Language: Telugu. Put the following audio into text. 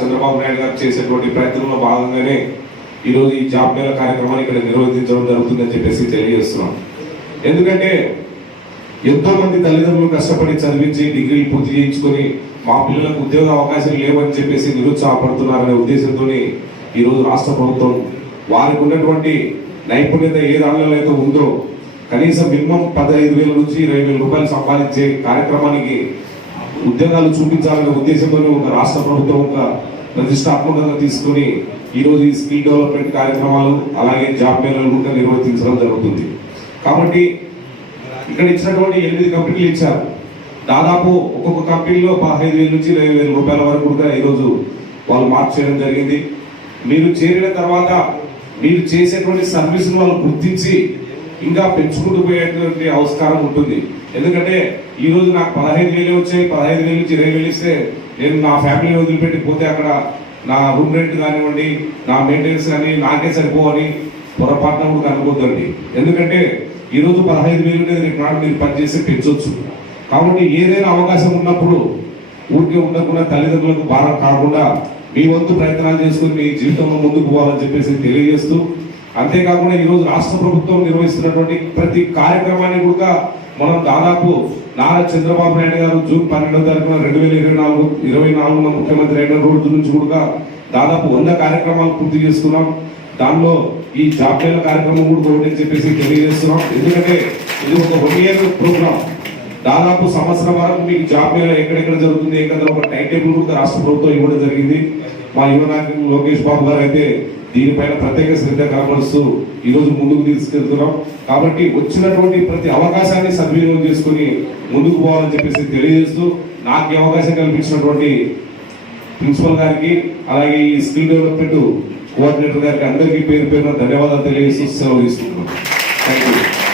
చంద్రబాబు నాయుడు గారు చేసేటువంటి ప్రయత్నంలో భాగంగానే ఈరోజు ఈ జాబ్ మేళ కార్యక్రమాన్ని ఇక్కడ నిర్వహించడం జరుగుతుందని చెప్పేసి తెలియజేస్తున్నాం. ఎందుకంటే ఎంతో మంది తల్లిదండ్రులు కష్టపడి చదివించి డిగ్రీలు పూర్తి చేయించుకొని మా పిల్లలకు ఉద్యోగ అవకాశాలు లేవని చెప్పేసి నిరుత్సాహపడుతున్నారనే ఉద్దేశంతో ఈరోజు రాష్ట్ర ప్రభుత్వం వారికి ఉన్నటువంటి నైపుణ్యత ఏ దానిలో అయితే ఉందో కనీసం మినిమం పదహైదు వేల నుంచి ఇరవై వేల రూపాయలు సంపాదించే కార్యక్రమానికి ఉద్యోగాలు చూపించాలనే ఉద్దేశంతో ఒక రాష్ట్ర ప్రభుత్వం ఒక ప్రతిష్టాత్మకంగా తీసుకొని ఈరోజు ఈ స్కిల్ డెవలప్మెంట్ కార్యక్రమాలు అలాగే జాబ్ మేళలు కూడా నిర్వర్తించడం జరుగుతుంది. కాబట్టి ఇక్కడ ఇచ్చినటువంటి ఎనిమిది కంపెనీలు ఇచ్చారు. దాదాపు ఒక్కొక్క కంపెనీలో పదహైదు వేల నుంచి ఇరవై వేల రూపాయల వరకు కూడా ఈరోజు వాళ్ళు మార్క్ చేయడం జరిగింది. మీరు చేరిన తర్వాత మీరు చేసేటువంటి సర్వీస్ను వాళ్ళు గుర్తించి ఇంకా పెంచుకుంటూ పోయేటువంటి ఆస్కారం ఉంటుంది. ఎందుకంటే ఈ రోజు నాకు పదహైదు వేలు వచ్చాయి. పదహైదు వేలు నుంచి ఇరవై వేలు ఇస్తే నేను నా ఫ్యామిలీని వదిలిపెట్టి పోతే అక్కడ నా రూమ్ రెంట్ కానివ్వండి నా మెయింటెనెన్స్ కానీ నాకే సరిపోవని పొరపాటున కూడా అనుకోద్దండి. ఎందుకంటే ఈరోజు పదహైదు వేలు అనేది రేపు నాడు మీరు పనిచేసి పెంచవచ్చు కాబట్టి ఏదైనా అవకాశం ఉన్నప్పుడు ఊరికే ఉండకుండా తల్లిదండ్రులకు భారం కాకుండా మీ వంతు ప్రయత్నాలు చేసుకుని మీ జీవితంలో ముందుకు పోవాలని చెప్పేసి తెలియజేస్తూ అంతేకాకుండా ఈరోజు రాష్ట్ర ప్రభుత్వం నిర్వహిస్తున్నటువంటి ప్రతి కార్యక్రమాన్ని కూడా మనం దాదాపు నారా చంద్రబాబు నాయుడు గారు జూన్ పన్నెండవ తారీఖున రెండు వేల ఇరవై నాలుగు ఇరవై నాలుగున ముఖ్యమంత్రి అయిన రోజు నుంచి కూడా దాదాపు వంద కార్యక్రమాలు పూర్తి చేసుకున్నాం దానిలో ఈ జాబ్ కార్యక్రమం కూడా ఒకటి అని చెప్పేసి తెలియజేస్తున్నాం. ఎందుకంటే ఇది ఒక వన్ ఇయర్ ప్రోగ్రామ్. దాదాపు సంవత్సరం వరకు మీకు జాబ్ మేళ ఎక్కడెక్కడ జరుగుతుంది ఏ ఒక టైం టేబుల్ కూడా రాష్ట్ర ప్రభుత్వం ఇవ్వడం జరిగింది. మా యువ నాయకులు లోకేష్ బాబు గారు అయితే దీనిపైన ప్రత్యేక శ్రద్ధ కనపరుస్తూ ఈరోజు ముందుకు తీసుకెళ్తున్నాం. కాబట్టి వచ్చినటువంటి ప్రతి అవకాశాన్ని సద్వినియోగం చేసుకుని ముందుకు పోవాలని చెప్పేసి తెలియజేస్తూ నాకు ఈ అవకాశం కల్పించినటువంటి ప్రిన్సిపల్ గారికి అలాగే ఈ స్కిల్ డెవలప్మెంట్ కోఆర్డినేటర్ గారికి అందరికీ పేరు పేరున ధన్యవాదాలు తెలియజేస్తూ సెలవు తీసుకుంటున్నాం. Thank you